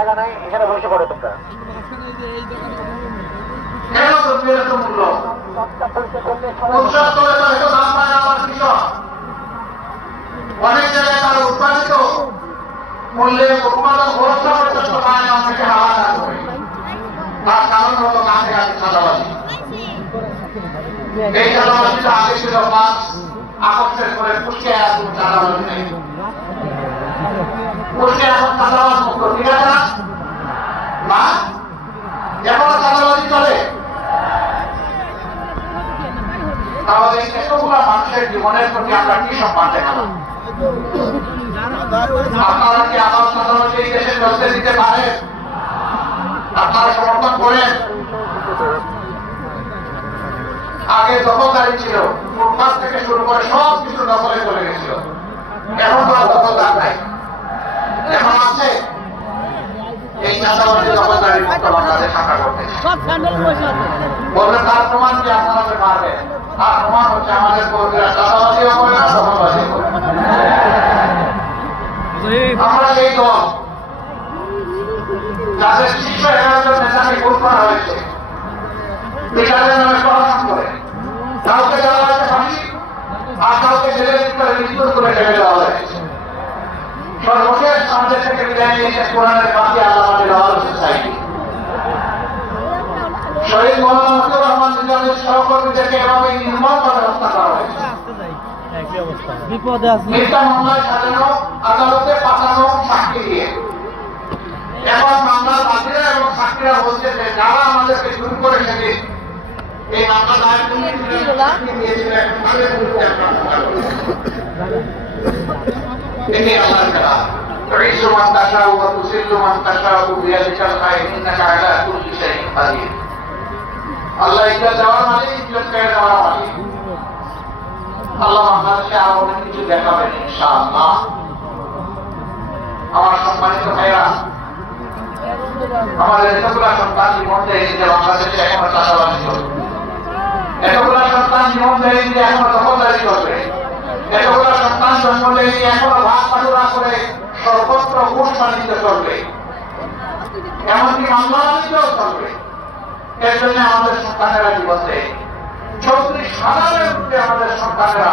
জায়গা নাই, এখানে বসে পড়ে তোমরা। অনেক জায়গায় তারা উৎপাদিত মূল্যে উৎপাদন খরচা পর্যন্ত পায় না, অনেকে হাহাকার করে। তার কারণ হলো কাছে কাছে চাঁদাবাজি। এই চাঁদাবাজিটা আগে ছিল মাছ আকর্ষণ করে পুষকে এখন চাঁদাবাজি নেই, পুষকে এখন চাঁদাবাজ মুক্ত। ঠিক আছে না? মা এখনো চাঁদাবাজি চলে। তাহলে এতগুলা মানুষের জীবনের প্রতি আমরা কি সম্মান দেখালাম? আপনারা কি আবার চাঁদাবাজি এই দেশে চলতে দিতে পারেন? আপনারা সমর্থন করেন? আগে দখলদারি ছিল, ফুটপাত থেকে শুরু করে সব কিছু দখলে চলে গেছিল। এখন তো আর দখলদার নাই, এখন আছে এই চাঁদাবাজি দখলদারি মুক্ত বাংলাদেশ আশা করতে। বললেন তার প্রমাণ কি আপনারা পারবেন? তার প্রমাণ হচ্ছে আমাদের কর্মীরা চাঁদাবাজিও করে না, দখলবাজিও করে। আমরা সেই দল যাদের 611 জন নেতাকে খুন করা হয়েছে, বিচারের নামে পড়াশোনা করে, কাউকে দেওয়া হয়েছে ফাঁসি, আর কাউকে জেলের ভিতরে মৃত্যুর করে ঢেলে দেওয়া হয়েছে। সর্বশেষ আমাদের থেকে বিদায় নিয়েছে কোরআনের পাখি আল্লামা দিলওয়ার সোসাইটি। শহীদ মওলানা মতিউর রহমান নিজামীর সহকর্মীদেরকে এভাবে নির্মমভাবে হত্যা করা হয়েছে। মিথ্যা মামলায় সাজানো, আদালতে পাঠানো সাক্ষী দিয়ে। এখন মামলার বাদীরা এবং সাক্ষীরা বলছে যে যারা আমাদেরকে জুলুম করে সেদিন এই মামলা দায়ের সাক্ষী দিয়েছিলেন তাদের বিরুদ্ধে আমরা মামলা করেছি। এটি আল্লাহর খেলা। تعز من تشاء وتذل من تشاء بيدك الخير انك على كل شيء قدير। আল্লাহ ইজ্জত দেওয়ার মালিক, ইজ্জত কেড়ে দেওয়ার মালিক। আল্লাহ বাংলাদেশে আরো অনেক কিছু দেখাবেন ইনশাআল্লাহ। আমার সম্মানিত ভাইরা, আমাদের এতগুলা সন্তান জীবন দেয় যে বাংলাদেশে এখনো চাষাবাদ চলবে, এতগুলা সন্তান জীবন দেয় যে এখনো দখলদারি চলবে, এতগুলা সন্তান জন্ম দেয় যে এখনো ভাগ পাটুরা করে সর্বত্র ঘুষ বাণিজ্য চলবে, এমনকি মামলা বাণিজ্যও চলবে। এর জন্য আমাদের সন্তানেরা জীবন দেয়। 34,000-এর মধ্যে আমাদের সন্তানেরা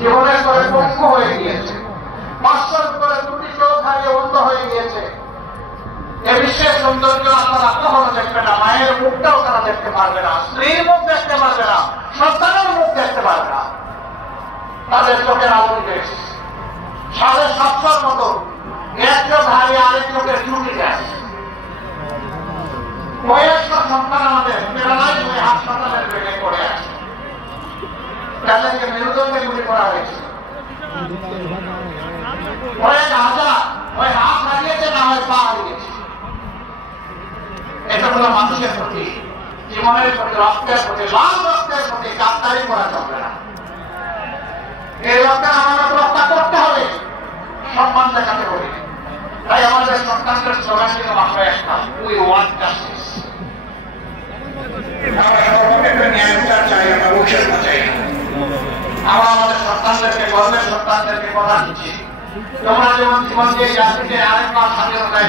জীবনের করে পঙ্গু হয়ে গিয়েছে, 500 করে 2টি চোখ হারিয়ে অন্ধ হয়ে গিয়েছে। এ বিশ্বের সৌন্দর্য আপনারা কখনো দেখবে না, মায়ের মুখটাও তারা দেখতে পারবে না, স্ত্রীর মুখ দেখতে পারবে না, সন্তানের মুখ দেখতে পারবে না। তাদের চোখের আলো গেছে 750 মতো, এক চোখ হারিয়ে আরেক চোখের চুটি গেছে। বয়স্ক সন্তান আমাদের প্যারালাইজ হয়ে হাসপাতালের বেডে পড়ে আছে, তাদেরকে মেরুদণ্ডে গুলি করা হয়েছে। কয়েক হাজার হয় হাত হারিয়েছে, না হয় পা হারিয়েছে। এটা হলো মানুষের প্রতি, জীবনের প্রতি, রক্তের প্রতি, লাল রক্তের প্রতি গাদ্দারি করা চলবে না। এই রক্তের আমাদের রক্ষা করতে হবে, সম্মান দেখাতে হবে। তাই আমাদের সন্তানদের স্লোগান ছিল মাত্র একটা, উই ওয়ান্ট জাস্টিস। আমরা সর্বক্ষেত্রে ন্যায় বিচার চাই, আমরা মুখের চাই না। আমরা আমাদের সন্তানদেরকে, গর্বের সন্তানদেরকে কথা দিচ্ছি, তোমরা যেমন জীবন দিয়ে জাতিকে আরেকবার স্বাধীনতায়